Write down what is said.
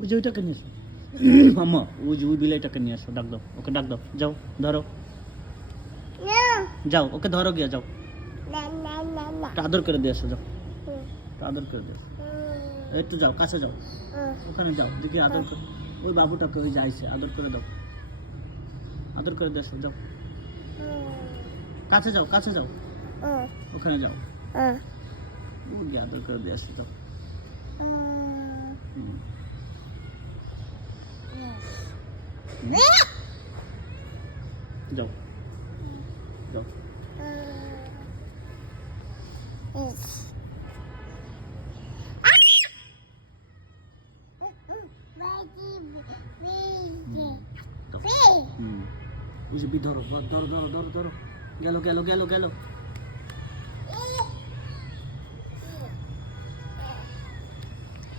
ওই যে ওইটাকে নিয়ে আসো আম্মা, ওই যে ওই বিলাইটাকে নিয়ে আসো, ডাক দাও ওকে, ডাক দাও, যাও ধরো, যাও ওকে ধরো, গিয়া যাও, আদর করে দিয়ে আসো, যাও আদর করে দিয়ে আসো, একটু যাও কাছে যাও, ওখানে যাও, দেখি আদর করে, ওই বাবুটাকে ওই যাইছে, আদর করে দাও, আদর করে দিয়ে আসো, যাও কাছে যাও, কাছে যাও, ওখানে যাও, ও গিয়ে আদর করে দিয়ে আসো, যাও। যাও যাও, ওই যে ধরো ধরো ধরো ধরো ধরো, গেল গেল গেল গেল।